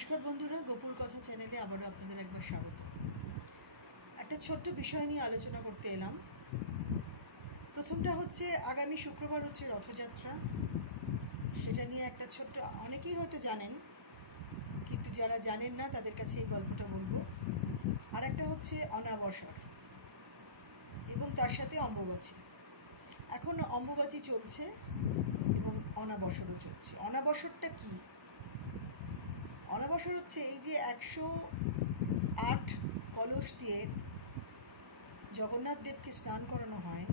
নমস্কার বন্ধুরা, গোপুর কথা চ্যানেলে আবারও আপনাদের একবার স্বাগত। একটা ছোট্ট বিষয় নিয়ে আলোচনা করতে এলাম। প্রথমটা হচ্ছে আগামী শুক্রবার হচ্ছে রথযাত্রা। সেটা নিয়ে একটা ছোট্ট, অনেকেই হয়তো জানেন, কিন্তু যারা জানেন না তাদের কাছে এই গল্পটা বলবো। আর একটা হচ্ছে অনাবসর এবং তার সাথে অম্বুবাচী। এখন অম্বুবাচী চলছে এবং অনাবসরও চলছে। অনাবসরটা কি? অনাবসর হচ্ছে এই যে 108 কলস দিয়ে জগন্নাথ দেবকে স্নান করানো হয়,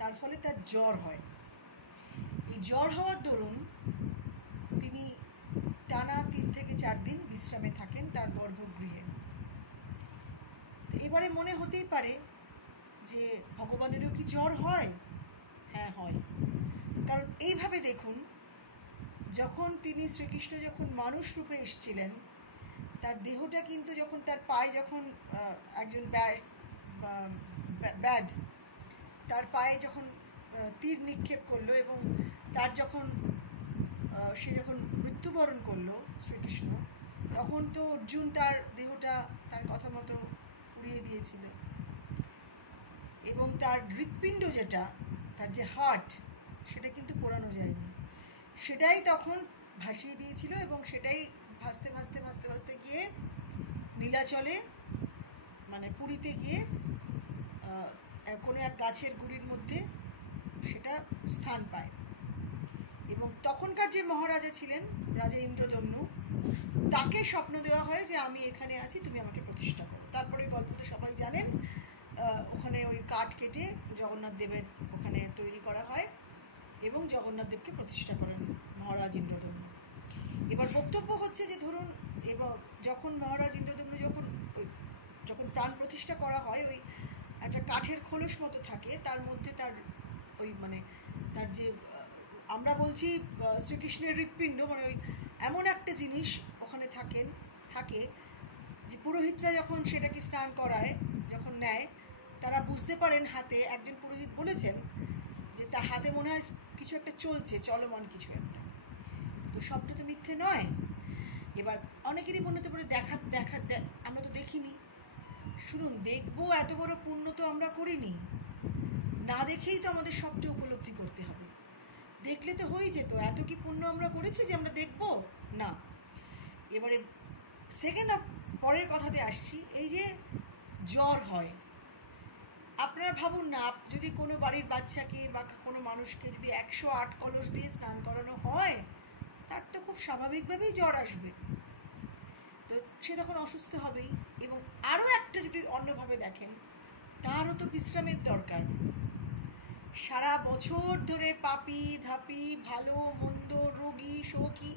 তার ফলে তার জ্বর হয়। এই জ্বর হওয়ার দরুন তিনি টানা 3 থেকে 4 দিন বিশ্রামে থাকেন তার গর্ভগৃহে। এবারে মনে হতেই পারে যে ভগবানেরও কি জ্বর হয়? হ্যাঁ, হয়। কারণ এইভাবে দেখুন, যখন তিনি শ্রীকৃষ্ণ যখন মানুষ রূপে এসেছিলেন, তার দেহটা কিন্তু যখন তার পায়ে যখন একজন ব্যাধ তার পায়ে যখন তীর নিক্ষেপ করলো এবং তার যখন সে যখন মৃত্যুবরণ করলো শ্রীকৃষ্ণ, তখন তো অর্জুন তার দেহটা তার কথা মতো উড়িয়ে দিয়েছিল এবং তার হৃৎপিণ্ড যেটা, তার যে হার্ট, সেটা কিন্তু পোড়ানো যায়নি। সেটাই তখন ভাসিয়ে দিয়েছিল এবং সেটাই ভাসতে ভাসতে ভাসতে ভাসতে গিয়ে নীলাচলে, মানে পুরীতে গিয়ে কোনো এক গাছের গুড়ির মধ্যে সেটা স্থান পায়। এবং তখনকার যে মহারাজা ছিলেন, রাজা ইন্দ্রদম্নু, তাকে স্বপ্ন দেওয়া হয় যে আমি এখানে আছি, তুমি আমাকে প্রতিষ্ঠা করো। তারপরে গল্প তো সবাই জানেন, ওখানে ওই কাঠ কেটে জগন্নাথ দেবের ওখানে তৈরি করা হয় এবং জগন্নাথ দেবকে প্রতিষ্ঠা করেন মহারাজ ইন্দ্রদম্নু। এবার বক্তব্য হচ্ছে যে ধরুন, এবার যখন মহারাজ ইন্দ্রদম্নু যখন প্রাণ প্রতিষ্ঠা করা হয়, ওই একটা কাঠের খোলস মতো থাকে, তার মধ্যে তার ওই মানে তার যে আমরা বলছি শ্রীকৃষ্ণের হৃৎপিণ্ড, মানে ওই এমন একটা জিনিস ওখানে থাকে যে পুরোহিতরা যখন সেটাকে স্নান করায়, যখন নেয়, তারা বুঝতে পারেন হাতে, একজন পুরোহিত বলেছেন যে তার হাতে মনে হয় কিছু একটা চলছে, চলমান কিছু একটা। তো শব্দ তো মিথ্যে নয়। এবার অনেকেরই মনে হতে পারে আমরা তো দেখিনি। শুনুন, দেখবো, এত বড় পুণ্য তো আমরা করিনি, না দেখেই তো আমাদের সবটা উপলব্ধি করতে হবে। দেখলে তো হয়ে যেত, এত কি পুণ্য আমরা করেছি যে আমরা দেখবো না। এবারে পরের কথাতে আসছি। এই যে জ্বর হয়, আপনারা ভাবুন না, যদি কোনো বাড়ির বাচ্চাকে বা কোনো মানুষকে যদি 108 কলস দিয়ে স্নান করানো হয়, তার তো খুব স্বাভাবিকভাবেই জ্বর আসবে। তো সে তখন অসুস্থ হবেই। এবং আরও একটা যদি অন্যভাবে দেখেন, তারও তো বিশ্রামের দরকার। সারা বছর ধরে পাপি ধাপি, ভালো মন্দ, রোগী শোকী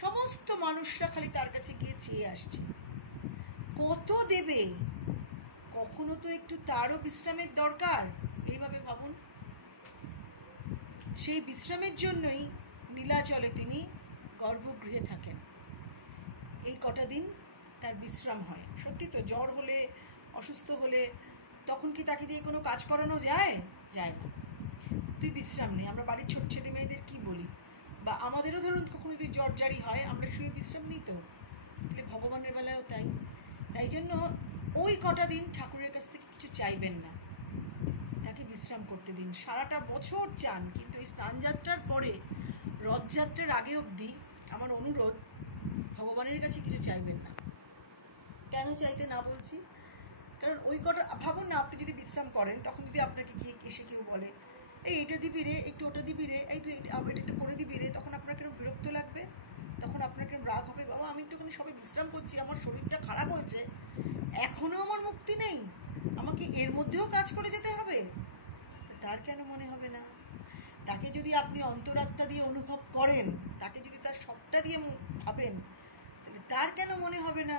সমস্ত মানুষরা খালি তার কাছে গিয়ে চেয়ে আসছে। কত দেবে? কখনো তো একটু তারও বিশ্রামের দরকার। এইভাবে ভাবুন। সেই বিশ্রামের জন্যই নীলাচলে তিনি গর্ভগৃহে থাকেন। এই কটা দিন তার বিশ্রাম হয়। সত্যি তো, জ্বর হলে, অসুস্থ হলে তখন কি তাকে দিয়ে কোনো কাজ করানো যায়? যায় না। তুই বিশ্রাম নেই। আমরা বাড়ির ছোট ছেলে মেয়েদের কি বলি, বা আমাদেরও ধরুন কখনো যদি জ্বর জারি হয়, আমরা শুয়ে বিশ্রাম নিই তো। তাহলে ভগবানের বেলায়ও তাই জন্য ওই কটা দিন ঠাকুরের কাছ থেকে কিছু চাইবেন না, তাকে বিশ্রাম করতে দিন। সারাটা বছর চান, কিন্তু এই স্নানযাত্রার পরে, রথযাত্রার আগে অবধি আমার অনুরোধ, ভগবানের কাছে কিছু চাইবেন না। কেন চাইতে না বলছি? কারণ ওই কটা, ভাবুন না, আপনি যদি বিশ্রাম করেন, তখন যদি আপনাকে গিয়ে এসে কেউ বলে, এই এটা দিবি রে, একটু ওটা দিবি রে, এই তুই এটা একটু করে দিবি রে, তখন আপনার কিরকম বিরক্ত লাগবে, তখন আপনার কিরকম রাগ হবে। বাবা, আমি একটুখানি সবাই বিশ্রাম করছি, আমার শরীরটা খারাপ হয়েছে, এখনও আমার মুক্তি নেই, আমাকে এর মধ্যেও কাজ করে যেতে হবে। তার কেন মনে হবে না? তাকে যদি আপনি অন্তরাত্মা দিয়ে অনুভব করেন, তাকে যদি তার সবটা দিয়ে ভাবেন, তাহলে তার কেন মনে হবে না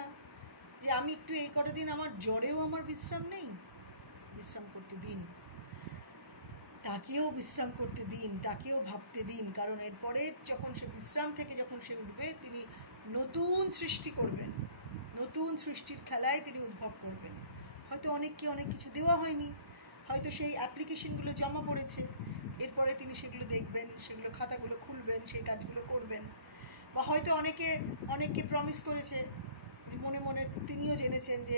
যে আমি একটু এই কটা দিন, আমার জ্বরেও আমার বিশ্রাম নেই, বিশ্রাম করতে দিন। তাকেও বিশ্রাম করতে দিন, তাকেও ভাবতে দিন। কারণ এরপরে যখন সে বিশ্রাম থেকে যখন সে উঠবে, তিনি নতুন সৃষ্টি করবেন, নতুন সৃষ্টির খেলায় তিনি উদ্ভব করবেন। হয়তো অনেককে অনেক কিছু দেওয়া হয়নি, হয়তো সেই অ্যাপ্লিকেশনগুলো জমা পড়েছে, এরপরে তিনি সেগুলো দেখবেন, সেগুলো খাতাগুলো খুলবেন, সেই কাজগুলো করবেন। বা হয়তো অনেককে প্রমিস করেছে মনে মনে, তিনিও জেনেছেন যে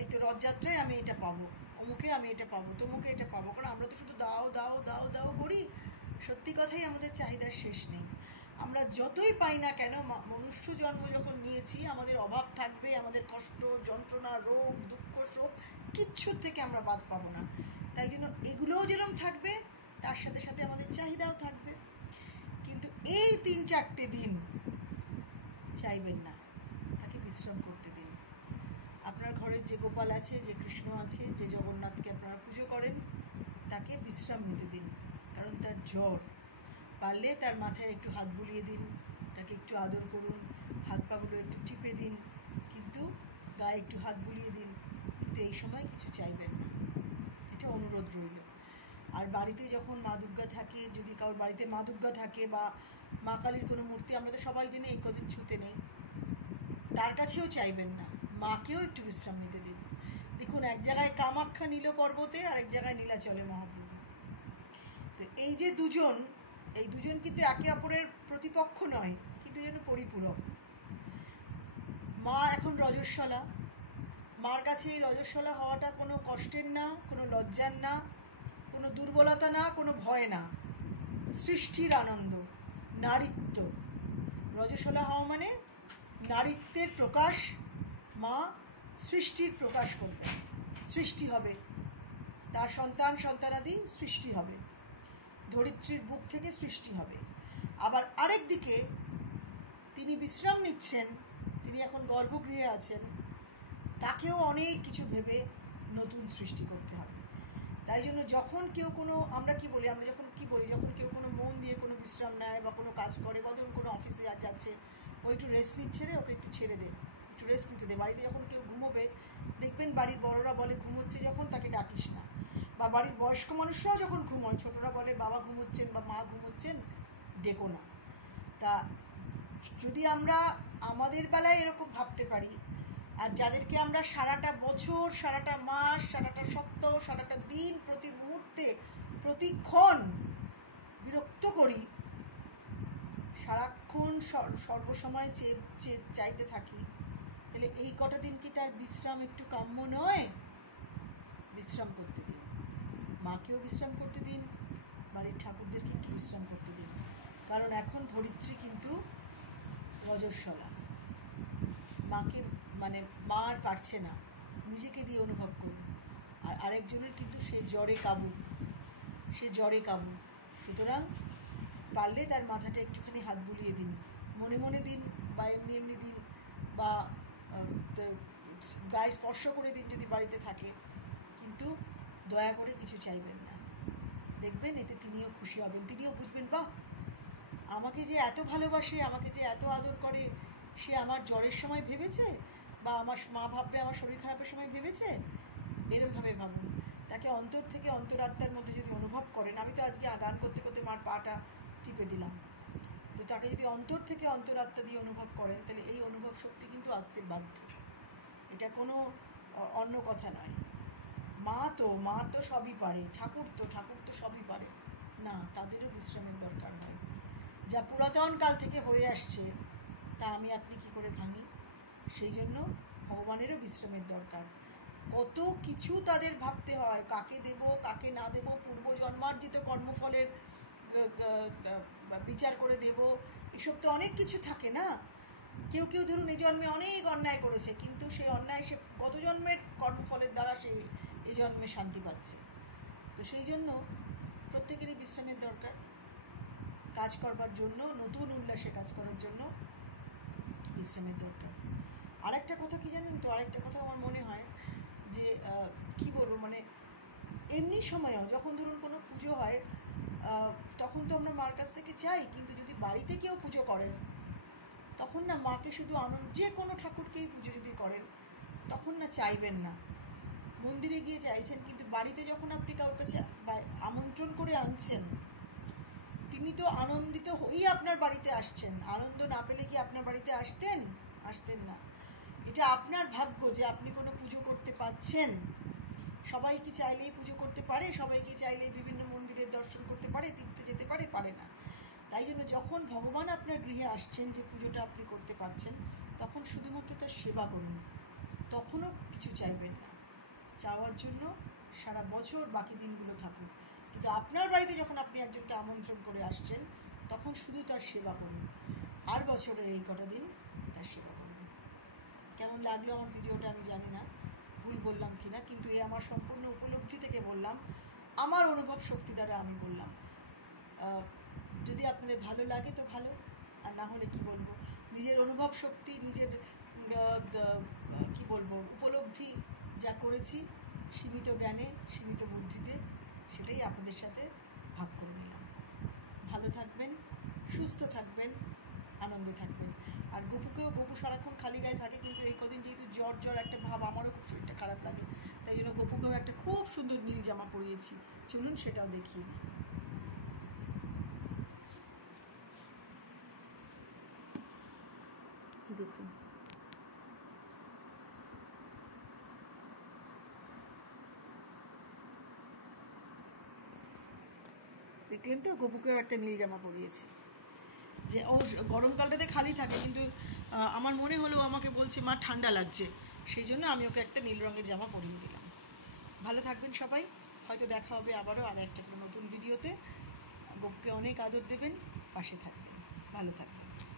এই তো রথযাত্রায় আমি এটা পাবো, অমুকে আমি এটা পাবো, তমুকে এটা পাবো। কারণ আমরা তো শুধু দাও দাও দাও দাও করি, সত্যি কথাই আমাদের চাহিদার শেষ নেই। আমরা যতই পাই না কেন, মনুষ্য জন্ম যখন নিয়েছি আমাদের অভাব থাকবে, আমাদের কষ্ট যন্ত্রণা রোগ দুঃখ শোক কিচ্ছুর থেকে আমরা বাদ পাবো না। তাই জন্য এগুলোও যেরকম থাকবে তার সাথে সাথে আমাদের চাহিদাও থাকবে। কিন্তু এই 3-4টে দিন চাইবেন না, তাকে বিশ্রাম করতে দিন। আপনার ঘরের যে গোপাল আছে, যে কৃষ্ণ আছে, যে জগন্নাথকে আপনারা পুজো করেন, তাকে বিশ্রাম নিতে দিন। কারণ তার জ্বর, পারলে তার মাথায় একটু হাত বুলিয়ে দিন, তাকে একটু আদর করুন, হাত পাগুলো একটু টিপে দিন, কিন্তু গায়ে একটু হাত বুলিয়ে দিন। কিন্তু এই সময় কিছু চাইবেন না, এটা অনুরোধ রইল। আর বাড়িতে যখন মা দুর্গা থাকে, যদি কারোর বাড়িতে মা দুর্গা থাকে বা মা কালীর কোনো মূর্তি, আমরা তো সবাই জেনে এই কদিন ছুতে নেই, তার কাছেও চাইবেন না, মাকেও একটু বিশ্রাম নিতে দিন। দেখুন, এক জায়গায় কামাখ্যা নীল পর্বতে, আরেক জায়গায় নীলাচলে মহাপ্রভু। তো এই যে দুজন, এই দুজন কিন্তু একে অপরের প্রতিপক্ষ নয়, কিন্তু যেন পরিপূরক। মা এখন রজস্বলা, মার কাছে এই রজস্বলা হওয়াটা কোনো কষ্টের না, কোনো লজ্জার না, কোনো দুর্বলতা না, কোনো ভয় না, সৃষ্টির আনন্দ, নারীত্ব। রজস্বলা হওয়া মানে নারীত্বের প্রকাশ। মা সৃষ্টির প্রকাশ করবে, সৃষ্টি হবে, তার সন্তানাদি সৃষ্টি হবে, ধরিত্রীর বুক থেকে সৃষ্টি হবে। আবার আরেক দিকে তিনি বিশ্রাম নিচ্ছেন, তিনি এখন গর্ভগৃহে আছেন, তাকেও অনেক কিছু ভেবে নতুন সৃষ্টি করতে হবে। তাই জন্য যখন কেউ কোনো, আমরা যখন কেউ কোনো মন দিয়ে কোনো বিশ্রাম নেয় বা কোনো কাজ করে, বা ধরুন কোনো অফিসে যাচ্ছে, ও একটু রেস্ট নিচ্ছে রে, ওকে একটু ছেড়ে দে, একটু রেস্ট নিতে দে। বাড়িতে যখন কেউ ঘুমোবে, দেখবেন বাড়ির বড়রা বলে ঘুমোচ্ছে যখন, তাকে ডাকিস না। বা বাড়ির বয়স্ক মানুষরাও যখন ঘুমোয়, ছোটরা বলে বাবা ঘুমোচ্ছেন বা মা ঘুমোচ্ছেন, ডেকো না। তা যদি আমরা আমাদের বেলায় এরকম ভাবতে পারি, আর যাদেরকে আমরা সারাটা বছর, সারাটা মাস, সারাটা সপ্তাহ, সারাটা দিন, প্রতি মুহূর্তে, প্রতিক্ষণ বিরক্ত করি, সারাক্ষণ সর্বসময় চাইতে থাকি, তাহলে এই কটা দিন কি তার বিশ্রাম একটু কাম্য নয়? বিশ্রাম করতে দিন, মাকেও বিশ্রাম করতে দিন, বাড়ির ঠাকুরদেরকে একটু বিশ্রাম করতে দিন। কারণ এখন ধরিত্রী কিন্তু রজস্বলা, মাকে মানে মা আর পারছে না, নিজেকে দিয়ে অনুভব করুন। আর আরেকজনের কিন্তু সে জ্বরে কাবু, সুতরাং পারলে তার মাথাটা একটুখানি হাত বুলিয়ে দিন, মনে মনে দিন বা এমনি দিন, বা গায়ে স্পর্শ করে দিন যদি বাড়িতে থাকে, কিন্তু দয়া করে কিছু চাইবেন না। দেখবেন এতে তিনিও খুশি হবেন, তিনিও বুঝবেন বাহ, আমাকে যে এত ভালোবাসে, আমাকে যে এত আদর করে, সে আমার জ্বরের সময় ভেবেছে, বা আমার মা ভাববে আমার শরীর খারাপের সময় ভেবেছে, এরমভাবে ভাবুন। তাকে অন্তর থেকে, অন্তরাত্মার মধ্যে যদি অনুভব করেন, আমি তো আজকে গান করতে করতে মার পাটা টিপে দিলাম, তো তাকে যদি অন্তর থেকে অন্তরাত্মা দিয়ে অনুভব করেন, তাহলে এই অনুভব শক্তি কিন্তু আসতে বাধ্য, এটা কোনো অন্য কথা নয়। মার তো সবই পারে, ঠাকুর তো সবই পারে না, তাদেরও বিশ্রামের দরকার হয়। যা পুরাতন কাল থেকে হয়ে আসছে, তা আমি আপনি কি করে ভাঙি? সেই জন্য ভগবানেরও বিশ্রামের দরকার। কত কিছু তাদের ভাবতে হয়, কাকে দেব, কাকে না দেব, পূর্বজন্মার্জিত কর্মফলের বিচার করে দেব, এসব তো অনেক কিছু থাকে না। কেউ ধরুন এই জন্মে অনেক অন্যায় করেছে, কিন্তু সেই অন্যায় সে গত জন্মের কর্মফলের দ্বারা সে এই জন্মে শান্তি পাচ্ছে। তো সেই জন্য প্রত্যেকেরই বিশ্রামের দরকার, কাজ করবার জন্য, নতুন উল্লাসে কাজ করার জন্য বিশ্রামের দরকার। আরেকটা কথা কি জানেন তো, আরেকটা কথা আমার মনে হয় যে কি বলবো, মানে এমনি সময়ও যখন ধরুন কোনো পুজো হয়, তখন তো আমরা মার কাছ থেকে চাই, কিন্তু যদি বাড়িতে কেউ পুজো করেন, তখন না মাকে শুধু যে কোনো ঠাকুরকেই পুজো যদি করেন, তখন না চাইবেন না। মন্দিরে গিয়ে চাইছেন, কিন্তু বাড়িতে যখন আপনি কারোর কাছে আমন্ত্রণ করে আনছেন, তিনি তো আনন্দিত হয়েই আপনার বাড়িতে আসছেন, আনন্দ না পেলে কি আপনার বাড়িতে আসতেন না। এটা আপনার ভাগ্য যে আপনি কোনো পুজো করতে পারছেন। সবাই কি চাইলেই পুজো করতে পারে? সবাই কি চাইলেই বিভিন্ন মন্দিরের দর্শন করতে পারে, তীর্থে যেতে পারে? পারে না। তাই জন্য যখন ভগবান আপনার গৃহে আসছেন, যে পুজোটা আপনি করতে পারছেন, তখন শুধুমাত্র তার সেবা করুন, তখনও কিছু চাইবেন না। চাওয়ার জন্য সারা বছর বাকি দিনগুলো থাকুক, কিন্তু আপনার বাড়িতে যখন আপনি একজনকে আমন্ত্রণ করে আসছেন, তখন শুধু তার সেবা করুন, আর বছরের এই কটা দিন তার সেবা করুন। কেমন লাগলো আমার ভিডিওটা আমি জানি না, ভুল বললাম কি না, কিন্তু এই আমার সম্পূর্ণ উপলব্ধি থেকে বললাম, আমার অনুভব শক্তি দ্বারা আমি বললাম। যদি আপনাদের ভালো লাগে তো ভালো, আর না হলে কি বলবো, নিজের অনুভব শক্তি, নিজের কি বলবো উপলব্ধি যা করেছি সীমিত জ্ঞানে, সীমিত বুদ্ধিতে, সেটাই আপনাদের সাথে ভাগ করে নিলাম। ভালো থাকবেন, সুস্থ থাকবেন, আনন্দে থাকবেন। আর গপু সারাক্ষণ খালি গায়ে থাকে, কিন্তু এই কদিন যেহেতু জ্বর একটা ভাব, আমারও খুব শরীরটা খারাপ লাগে, তাই জন্য গপুকেও একটা খুব সুন্দর নীল জামা পরিয়েছি। চলুন সেটাও দেখিয়ে দিই। দেখুন, দেখলেন তো, গপুকেও একটা নীল জামা পরিয়েছি। যে ও গরমকালটাতে খালি থাকে, কিন্তু আমার মনে হলো আমাকে বলছে মা ঠান্ডা লাগছে, সেই জন্য আমি ওকে একটা নীল রঙের জামা পরিয়ে দিলাম। ভালো থাকবেন সবাই, হয়তো দেখা হবে আবারও আর একটা নতুন ভিডিওতে। গপুকে অনেক আদর দেবেন, পাশে থাকবেন, ভালো থাকবেন।